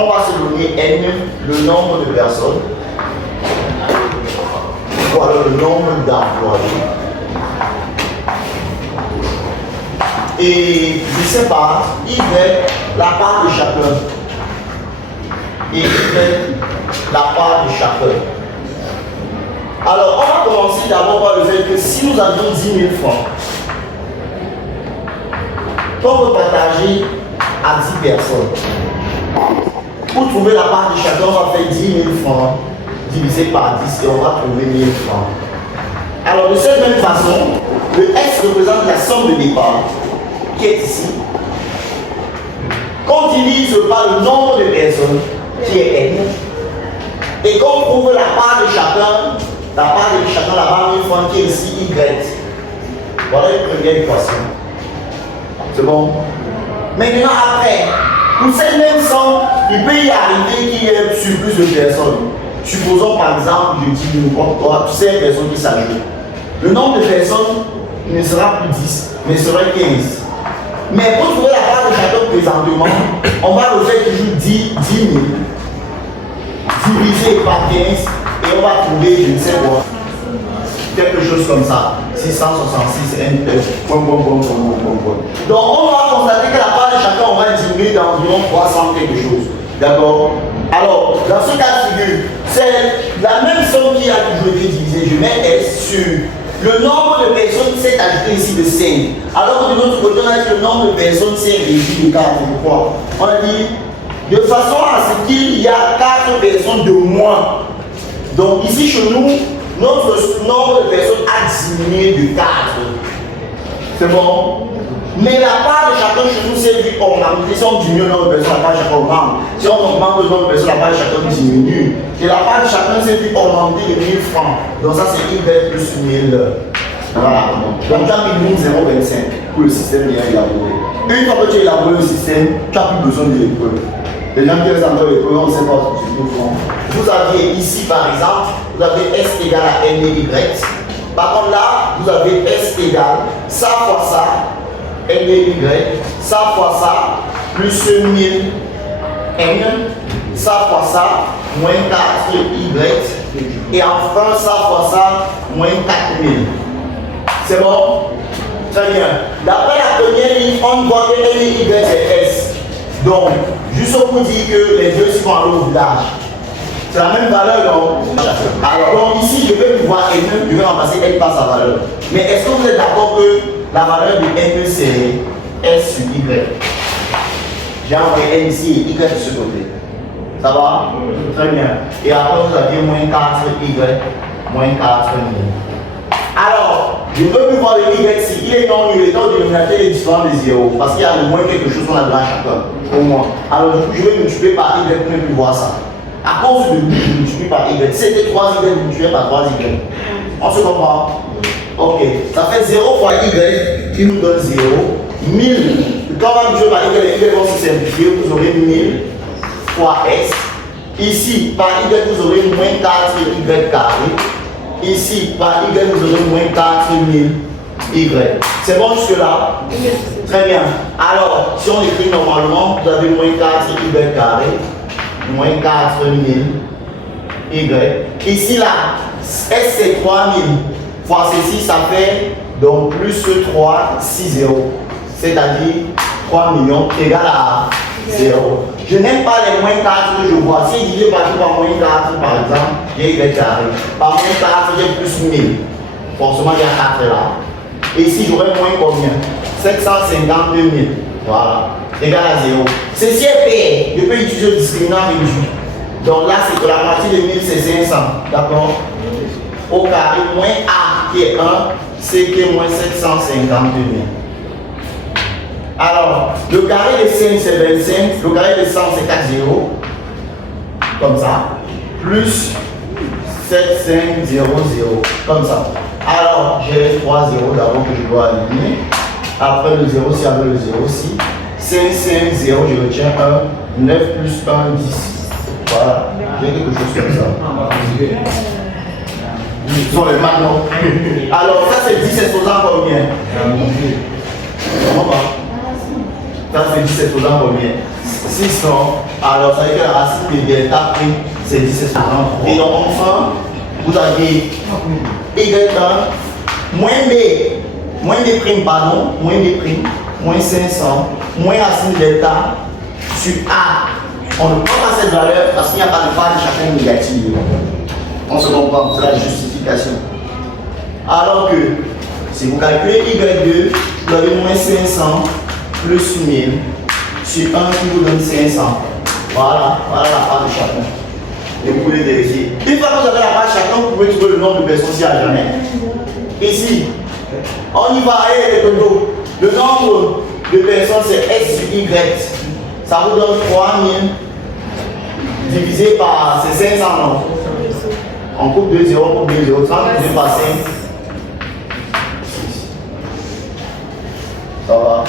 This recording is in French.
on va se donner N, le nombre de personnes, ou alors le nombre d'employés. Et je ne sais pas, Y, la part de chacun. Et Y, la part de chacun. Alors, on va commencer d'abord par le fait que si nous avions 10 000 francs, qu'on veut partager à 10 personnes, pour trouver la part de chacun, on va faire 10 000 francs divisé par 10 et on va trouver 1000 francs. Alors, de cette même façon, le S représente la somme de départ qui est ici. Qu'on divise par le nombre de personnes qui est N et qu'on trouve la part de chacun, la part 1000 francs qui est ici Y. Voilà une première équation. C'est bon? Maintenant, après, pour cette même somme, il peut y arriver qu'il y ait surplus de personnes. Supposons par exemple, je dis n'importe quoi, 5 personnes qui s'ajoutent. Le nombre de personnes ne sera plus 10, mais sera 15. Mais pour trouver la part de chacun présentement, on va le faire toujours 10 000 divisé par 15 et on va trouver, je ne sais quoi, quelque chose comme ça. 666 N. Donc on va constater que la part de chacun, on va diminuer d'environ 300 quelque chose. D'accord? Alors, dans ce cas de figure, c'est la même somme qui a toujours été divisée. Je mets S sur le nombre de personnes qui s'est ajouté ici de 5. Alors que de l'autre côté, on a dit le nombre de personnes s'est réduit de 4. Pourquoi? On a dit de façon à ce qu'il y a 4 personnes de moins. Donc ici chez nous, notre nombre de personnes a diminué de 4. C'est bon? Mais la part de chacun chez nous, c'est vu augmenter. Si on diminue le nombre de personnes, la part de chacun augmente. Si on augmente le nombre de personnes, la part de chacun diminue. Et la part de chacun, c'est vu augmenter de 1000 francs. Donc ça, c'est Y plus 1000. Voilà. Donc tu as mis 0,25 pour le système bien élaboré. Une fois que tu as élaboré le système, tu n'as plus besoin de l'épreuve. Les gens qui restent encore l'épreuve, on ne sait pas ce qu'ils font. Vous aviez ici, par exemple, vous avez S égale à N et Y. Par contre là, vous avez S égale ça fois ça. N et Y, ça fois ça, plus 1000 N, ça fois ça, moins 4 Y, et enfin ça fois ça, moins 4000. C'est bon? Très bien. D'après la première ligne, on voit que N et Y c'est S. Donc, juste pour dire que les deux sont au village. C'est la même valeur, donc. Alors, donc ici, je vais pouvoir N, je vais remplacer N par sa valeur. Mais est-ce que vous êtes d'accord que la valeur de N c'est S sur Y? J'ai envoyé N ici et Y de ce côté. Ça va? Très bien. Et après, vous avez moins 4Y, moins 4000. Alors, je ne peux plus voir le Y si il est non nul, étant dénominateur est différent de 0. Parce qu'il y a le moins quelque chose qu'on a devant chacun. Au moins. Alors, du coup, je vais multiplier par Y pour ne plus voir ça. À cause de lui, je multiplie par Y. C'était 3Y multiplié par 3Y. On se comprend? Ok. Ça fait 0 fois Y qui nous donne 0. 1000. Quand on va multiplier par Y, les Y vont se simplifier. Vous aurez 1000 fois S. Ici, par Y, vous aurez moins 4Y carré. Ici, par Y, vous aurez moins 4000 Y. C'est bon jusque-là? Très bien. Alors, si on écrit normalement, vous avez moins 4Y carré, moins 4000 Y. Ici, là, S c'est 3000 fois ceci, ça fait donc plus 3, 6 0. C'est-à-dire 3 millions égale à 0. Je n'aime pas les moins 4 que je vois. Si je divise par moins 4, par exemple, j'ai Y carré. Par moins 4, j'ai plus 1000. Forcément, il y a 4 là. Et ici, j'aurai moins combien? 752 000. Voilà. Égal à 0. Ceci est pair. Je peux utiliser le discriminant réduit. Donc là, c'est que la partie de 1000, c'est 500. D'accord? Au carré, moins A qui est 1, C qui est moins 752 000. Alors, le carré de 5 c'est 25, le carré de 100 c'est 4 0, comme ça, plus 7 5 0 0, comme ça. Alors, j'ai les 3 0 d'abord que je dois aligner. Après le 0 si avec le 0 si. 5 5 0, je retiens 1, 9 plus 1, 10. Voilà, j'ai quelque chose comme ça. Ce sont les manos. Alors, ça c'est 10 exposants combien? Comment pas? Ça fait 10 exposants combien? 600. Alors, ça veut dire que la racine de delta prime, c'est 17%. Et donc, enfin, vous avez Y1 moins B prime, pardon, moins B prime, moins 500, moins racine de delta sur A. On ne prend pas cette valeur parce qu'il n'y a pas de part de chacun négative. On se comprend, c'est la justification. Alors que si vous calculez Y2, vous avez moins 500 plus 1000 sur 1 qui vous donne 500. Voilà la part de chacun. Et vous pouvez vérifier. Une fois que vous avez la part de chacun, vous pouvez trouver le nombre de personnes s'il n'y a jamais. Ici, on y va, et le nombre de personnes c'est S sur Y. Ça vous donne 3000 divisé par ces 500 non. On coupe 2 0, on coupe 2 0, 30 divisé par 5. Ça va.